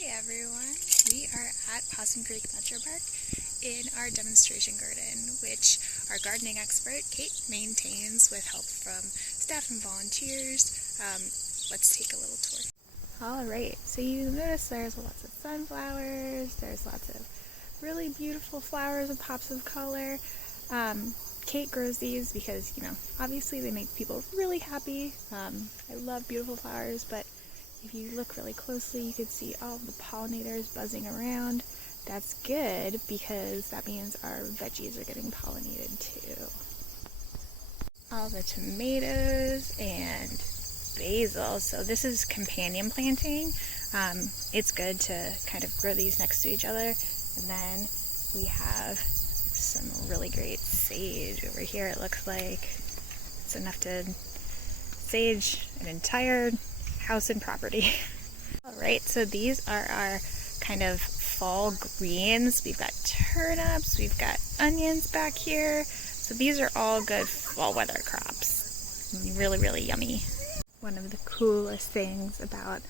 Hi everyone, we are at Possum Creek MetroPark in our demonstration garden, which our gardening expert Kate maintains with help from staff and volunteers. Let's take a little tour. Alright, so you notice there's lots of sunflowers, there's lots of really beautiful flowers with pops of color. Kate grows these because, obviously they make people really happy. I love beautiful flowers, but if you look really closely, you can see all of the pollinators buzzing around. That's good because that means our veggies are getting pollinated too. All the tomatoes and basil. So this is companion planting. It's good to kind of grow these next to each other. And then we have some really great sage over here. It looks like it's enough to sage an entire house and property. Alright, so these are our kind of fall greens. We've got turnips, we've got onions back here. So these are all good fall weather crops. Really, really yummy. One of the coolest things about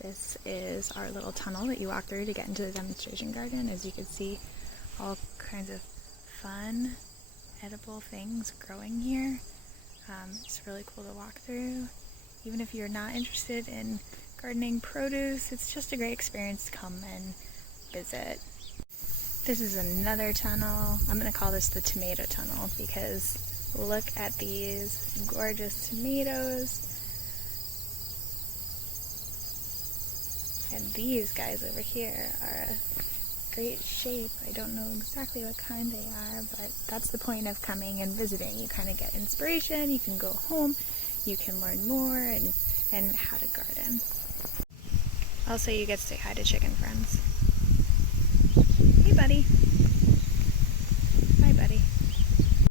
this is our little tunnel that you walk through to get into the demonstration garden. As you can see, all kinds of fun, edible things growing here. It's really cool to walk through. Even if you're not interested in gardening produce, it's just a great experience to come and visit. This is another tunnel. I'm going to call this the tomato tunnel because look at these gorgeous tomatoes. And these guys over here are a great shape. I don't know exactly what kind they are, but that's the point of coming and visiting. You kind of get inspiration, you can go home, you can learn more and how to garden. Also, you get to say hi to chicken friends.